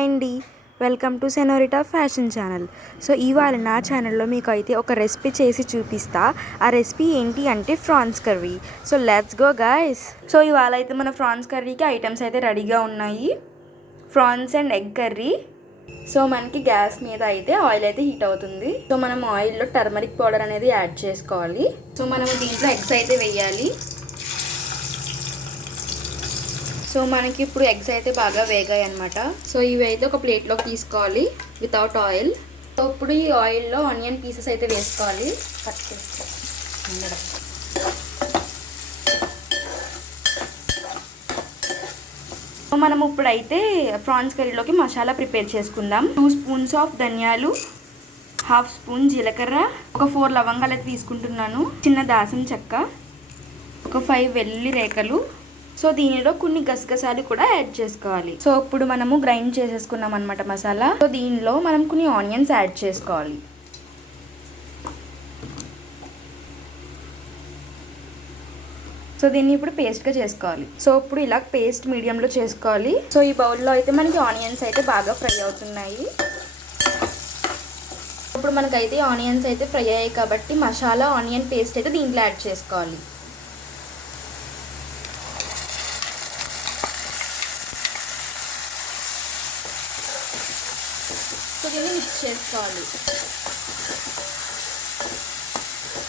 Hi అండి, welcome to senorita fashion channel. So ఇవాళ నా ఛానల్లో మీకు అయితే ఒక రెసిపీ చేసి చూపిస్తా. ఆ రెసిపీ ఏంటి అంటే prawns curry. So let's go guys. So ఇవాళ అయితే మన ఫ్రాన్స్ కర్రీకి ఐటమ్స్ అయితే రెడీగా ఉన్నాయి. Prawns and egg curry. So మనకి గ్యాస్ మీద అయితే ఆయిల్ అయితే హీట్ అవుతుంది. సో మనం ఆయిల్లో టర్మరిక్ పౌడర్ అనేది యాడ్ చేసుకోవాలి. సో మనం దీంట్లో ఎగ్స్ అయితే వేయాలి. సో మనకి ఇప్పుడు ఎగ్స్ అయితే బాగా వేగాయి అనమాట. సో ఇవి అయితే ఒక ప్లేట్లోకి తీసుకోవాలి వితౌట్ ఆయిల్. సో ఇప్పుడు ఈ ఆయిల్లో ఆనియన్ పీసెస్ అయితే వేసుకోవాలి. కట్ చేసుకోవాలి. సో మనం ఇప్పుడైతే ఫ్రాన్స్ కర్రీలోకి మసాలా ప్రిపేర్ చేసుకుందాం. 2 స్పూన్స్ ఆఫ్ ధనియాలు, 1/2 స్పూన్ జీలకర్ర, ఒక 4 లవంగాలు అయితే తీసుకుంటున్నాను, చిన్న దాసం చెక్క, ఒక 5 వెల్లుల్లి రేఖలు. సో దీనిలో కొన్ని గసగసాలు కూడా యాడ్ చేసుకోవాలి. సో ఇప్పుడు మనము గ్రైండ్ చేసేసుకున్నాం అనమాట మసాలా. సో దీనిలో మనం కొన్ని ఆనియన్స్ యాడ్ చేసుకోవాలి. సో దీన్ని ఇప్పుడు పేస్ట్గా చేసుకోవాలి. సో ఇప్పుడు ఇలా పేస్ట్ మీడియంలో చేసుకోవాలి. సో ఈ బౌల్లో అయితే మనకి ఆనియన్స్ అయితే బాగా ఫ్రై అవుతున్నాయి. ఇప్పుడు మనకైతే ఆనియన్స్ అయితే ఫ్రై అయ్యాయి కాబట్టి మసాలా ఆనియన్ పేస్ట్ అయితే దీంట్లో యాడ్ చేసుకోవాలి. సో దీన్ని మిక్స్ చేసుకోవాలి.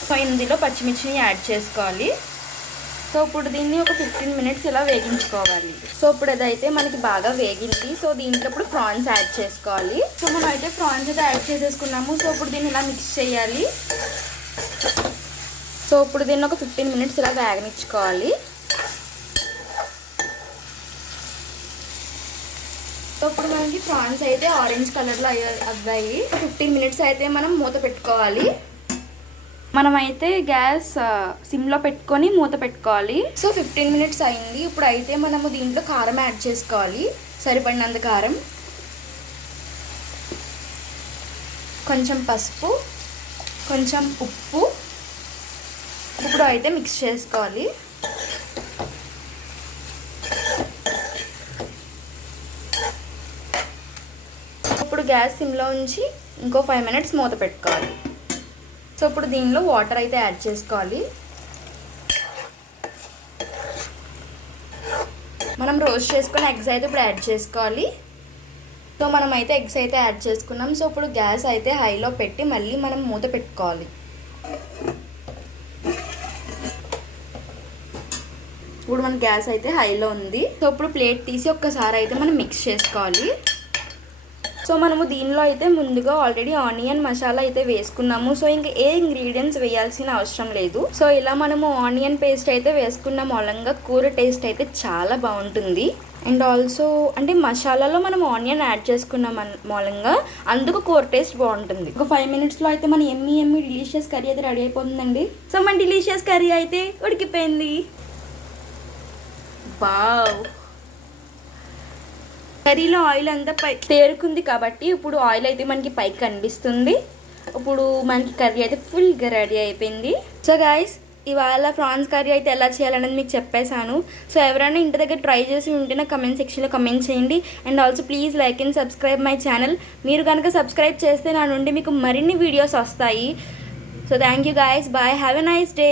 సో ఇందులో పచ్చిమిర్చిని యాడ్ చేసుకోవాలి. సో ఇప్పుడు దీన్ని ఒక 15 మినిట్స్ ఇలా వేగించుకోవాలి. సో ఇప్పుడు అదైతే మనకి బాగా వేగింది. సో దీంట్లో ఇప్పుడు ప్రాన్స్ యాడ్ చేసుకోవాలి. సో మనం అయితే ప్రాన్స్ అయితే యాడ్ చేసేసుకున్నాము. సో ఇప్పుడు దీన్ని ఇలా మిక్స్ చేయాలి. సో ఇప్పుడు దీన్ని ఒక 15 మినిట్స్ ఇలా వేగనిచ్చుకోవాలి. సో ఇప్పుడు మనకి ప్రాన్స్ అయితే ఆరెంజ్ కలర్లో అయ్యాయి. 15 మినిట్స్ అయితే మనం మూత పెట్టుకోవాలి. మనమైతే గ్యాస్ సిమ్లో పెట్టుకొని మూత పెట్టుకోవాలి. సో 15 మినిట్స్ అయింది. ఇప్పుడు అయితే మనము దీంట్లో కారం యాడ్ చేసుకోవాలి. సరిపడినంత కారం, కొంచెం పసుపు, కొంచెం ఉప్పు. ఇప్పుడు అయితే మిక్స్ చేసుకోవాలి. ఇప్పుడు గ్యాస్ సిమ్లో ఉంచి ఇంకో 5 మినిట్స్ మూత పెట్టుకోవాలి. సో ఇప్పుడు దీనిలో వాటర్ అయితే యాడ్ చేసుకోవాలి. మనం రోస్ట్ చేసుకున్న ఎగ్స్ అయితే ఇప్పుడు యాడ్ చేసుకోవాలి. సో మనం అయితే ఎగ్స్ అయితే యాడ్ చేసుకున్నాం. సో ఇప్పుడు గ్యాస్ అయితే హైలో పెట్టి మళ్ళీ మనం మూత పెట్టుకోవాలి. ఇప్పుడు మన గ్యాస్ అయితే హైలో ఉంది. సో ఇప్పుడు ప్లేట్ తీసి ఒక్కసారి అయితే మనం మిక్స్ చేసుకోవాలి. సో మనము దీనిలో అయితే ముందుగా ఆల్రెడీ ఆనియన్ మసాలా అయితే వేసుకున్నాము. సో ఇంకా ఏ ఇంగ్రీడియంట్స్ వేయాల్సిన అవసరం లేదు. సో ఇలా మనము ఆనియన్ పేస్ట్ అయితే వేసుకున్న మూలంగా కూర టేస్ట్ అయితే చాలా బాగుంటుంది. అండ్ ఆల్సో అంటే మసాలాలో మనం ఆనియన్ యాడ్ చేసుకున్న మూలంగా అందుకు కూర టేస్ట్ బాగుంటుంది. ఒక 5 మినిట్స్లో అయితే మన ఎమ్మి డిలీషియస్ కర్రీ అయితే రెడీ అయిపోతుందండి. సో మన డిలీషియస్ కర్రీ అయితే ఉడికిపోయింది. వావ్, కర్రీలో ఆయిల్ అంతా పై తేరుకుంది కాబట్టి ఇప్పుడు ఆయిల్ అయితే మనకి పైకి కనిపిస్తుంది. ఇప్పుడు మనకి కర్రీ అయితే ఫుల్గా రెడీ అయిపోయింది. సో గైస్, ఇవాళ ఫ్రాన్స్ కర్రీ అయితే ఎలా చేయాలనేది మీకు చెప్పేశాను. సో ఎవరైనా ఇంటి దగ్గర ట్రై చేసి ఉంటే నా కమెంట్ సెక్షన్లో కమెంట్ చేయండి. And also please like and subscribe my channel. మీరు కనుక సబ్స్క్రైబ్ చేస్తే నా నుండి మీకు మరిన్ని వీడియోస్ వస్తాయి. So thank you guys, bye, have a nice day.